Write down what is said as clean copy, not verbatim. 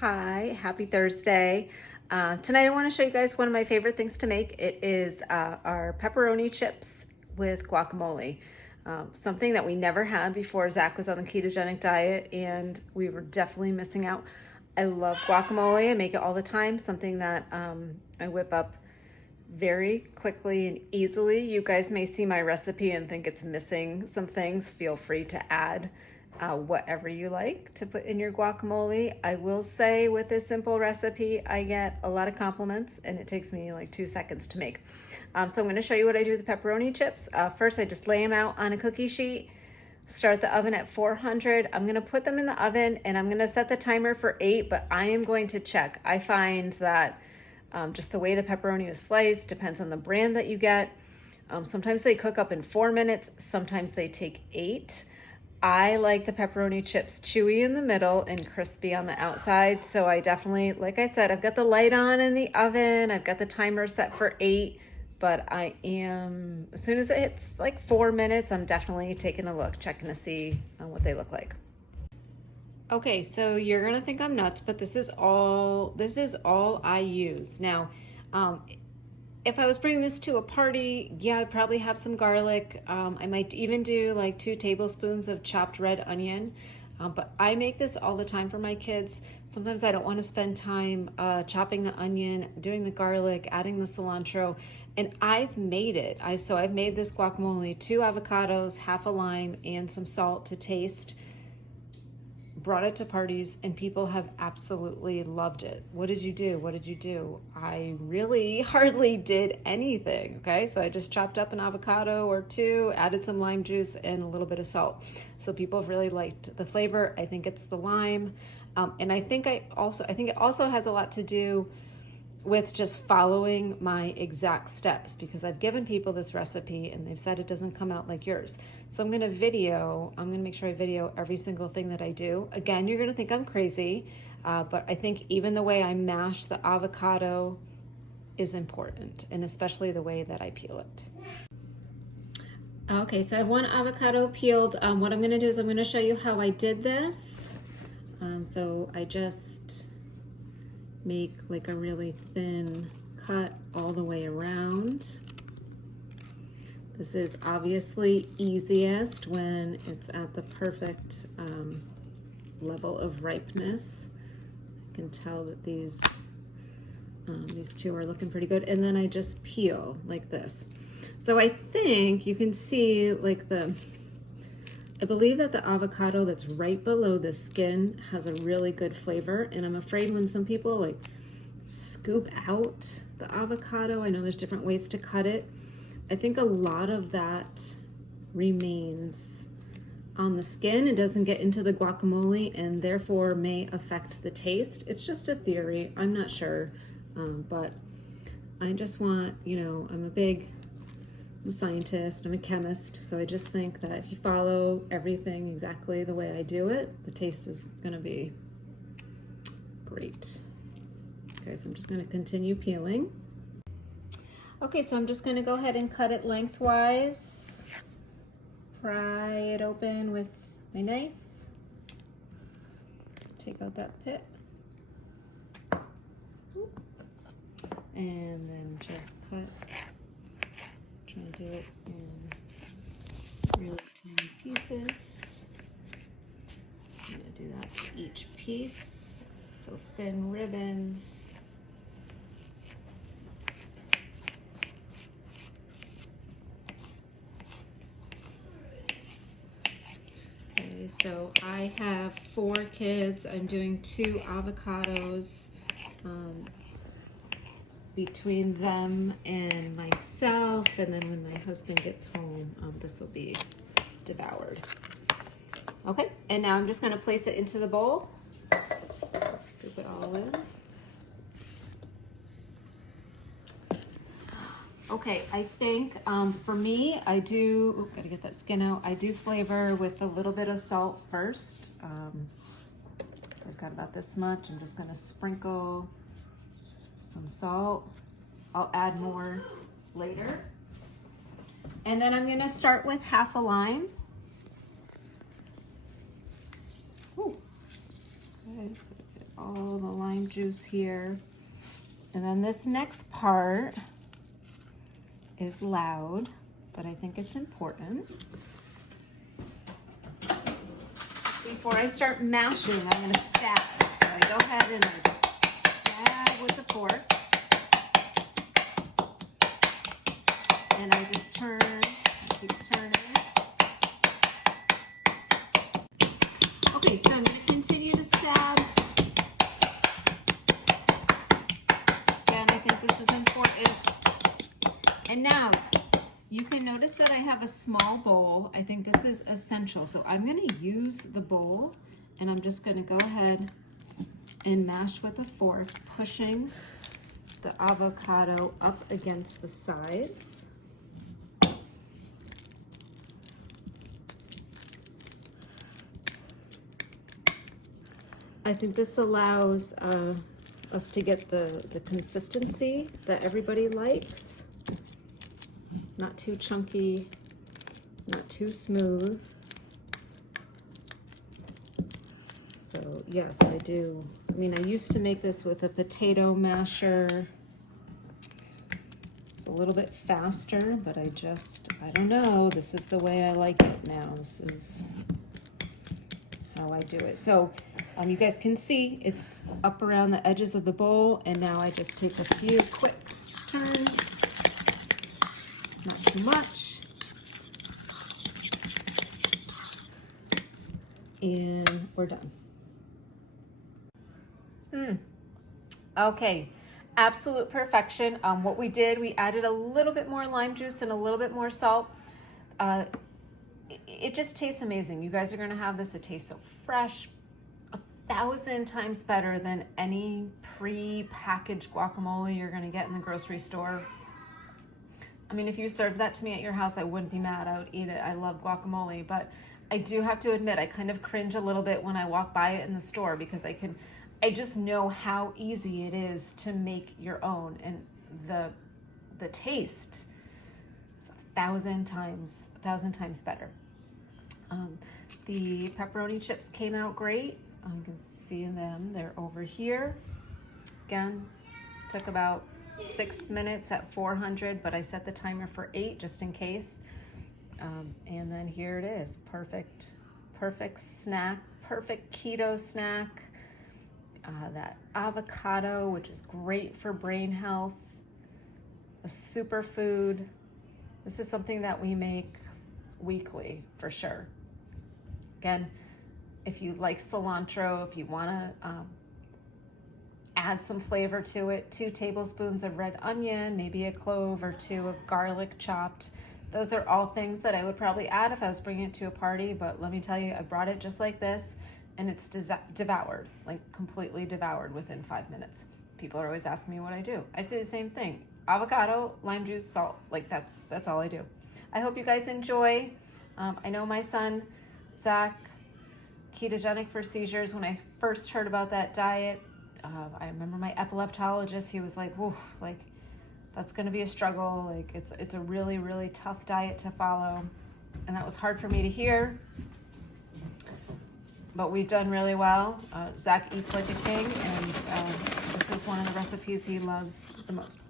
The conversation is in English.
Hi, happy Thursday. Tonight I want to show you guys one of my favorite things to make. It is our pepperoni chips with guacamole. Something that we never had before Zach was on the ketogenic diet and we were definitely missing out. I love guacamole. I make it all the time, something that I whip up very quickly and easily. You guys may see my recipe and think it's missing some things. Feel free to add whatever you like to put in your guacamole. I will say with this simple recipe, I get a lot of compliments and it takes me like 2 seconds to make. So I'm going to show you what I do with the pepperoni chips. First, I just lay them out on a cookie sheet. Start the oven at 400. I'm gonna put them in the oven and I'm gonna set the timer for 8, but I am going to check. I find that just the way the pepperoni is sliced depends on the brand that you get. Sometimes they cook up in 4 minutes, sometimes they take 8. I like the pepperoni chips chewy in the middle and crispy on the outside. So I definitely, like I said, I've got the light on in the oven. I've got the timer set for 8. But I am, as soon as it hits like 4 minutes, I'm definitely taking a look, checking to see what they look like. Okay, so you're gonna think I'm nuts, but this is all I use. Now, if I was bringing this to a party, yeah, I'd probably have some garlic. I might even do like 2 tablespoons of chopped red onion. But I make this all the time for my kids. Sometimes I don't want to spend time chopping the onion, doing the garlic, adding the cilantro, and I've made it. So I've made this guacamole, 2 avocados, half a lime, and some salt to taste. Brought it to parties and people have absolutely loved it. What did you do? What did you do? I really hardly did anything, okay? So I just chopped up an avocado or 2, added some lime juice and a little bit of salt. So people have really liked the flavor. I think it's the lime. And I think it also has a lot to do with just following my exact steps, because I've given people this recipe and they've said it doesn't come out like yours. So I'm gonna make sure I video every single thing that I do. Again, you're gonna think I'm crazy, but I think even the way I mash the avocado is important, and especially the way that I peel it. Okay, so I have 1 avocado peeled. What I'm gonna do is I'm gonna show you how I did this. So I just make like a really thin cut all the way around. This is obviously easiest when it's at the perfect level of ripeness. I can tell that these 2 are looking pretty good. And then I just peel like this. So I think you can see like I believe that the avocado that's right below the skin has a really good flavor, and I'm afraid when some people like scoop out the avocado, I know there's different ways to cut it, I think a lot of that remains on the skin and doesn't get into the guacamole and therefore may affect the taste. It's just a theory, I'm not sure, but I just want, I'm a scientist, I'm a chemist, so I just think that if you follow everything exactly the way I do it, the taste is gonna be great. Okay, so I'm just gonna continue peeling. Okay, so I'm just gonna go ahead and cut it lengthwise, pry it open with my knife, take out that pit, and then just cut. Try to do it in really tiny pieces. So I'm going to do that to each piece. So thin ribbons. Okay, so I have 4 kids. I'm doing 2 avocados. Between them and myself, and then when my husband gets home, this will be devoured. Okay, and now I'm just gonna place it into the bowl. Scoop it all in. Okay, I think for me, gotta get that skin out. I do flavor with a little bit of salt first. So I've got about this much. I'm just gonna sprinkle some salt. I'll add more later. And then I'm gonna start with half a lime. Ooh. Okay, so all the lime juice here. And then this next part is loud, but I think it's important. Before I start mashing, I'm gonna stab. So I go ahead and I just stab with the fork. And I just turn, keep turning. Okay, so I'm gonna continue to stab. Again, I think this is important. And now, you can notice that I have a small bowl. I think this is essential. So I'm gonna use the bowl and I'm just gonna go ahead and mash with a fork, pushing the avocado up against the sides. I think this allows us to get the consistency that everybody likes. Not too chunky, not too smooth. So yes, I do. I mean, I used to make this with a potato masher. It's a little bit faster, but I don't know. This is the way I like it now. This is how I do it. So you guys can see it's up around the edges of the bowl, and now I just take a few quick turns. Not too much. And we're done. Okay, absolute perfection. What we did, we added a little bit more lime juice and a little bit more salt. It just tastes amazing. You guys are gonna have this. It tastes so fresh, 1,000 times better than any pre-packaged guacamole you're gonna get in the grocery store. I mean, if you served that to me at your house, I wouldn't be mad. I would eat it. I love guacamole, but I do have to admit, I kind of cringe a little bit when I walk by it in the store because I just know how easy it is to make your own, and the taste is 1,000 times better. The pepperoni chips came out great. You can see them. They're over here. Again, took about 6 minutes at 400, but I set the timer for 8 just in case. And then here it is, perfect snack, perfect keto snack. That avocado, which is great for brain health, a superfood. This is something that we make weekly for sure. Again, if you like cilantro, if you wanna add some flavor to it, 2 tablespoons of red onion, maybe a clove or 2 of garlic chopped. Those are all things that I would probably add if I was bringing it to a party, but let me tell you, I brought it just like this, and it's devoured, like completely devoured within 5 minutes. People are always asking me what I do. I say the same thing. Avocado, lime juice, salt, like that's all I do. I hope you guys enjoy. I know my son, Zach, ketogenic for seizures. When I first heard about that diet, I remember my epileptologist, he was like, whoa, like that's gonna be a struggle. Like it's a really, really tough diet to follow. And that was hard for me to hear, but we've done really well. Zach eats like a king, and this is one of the recipes he loves the most.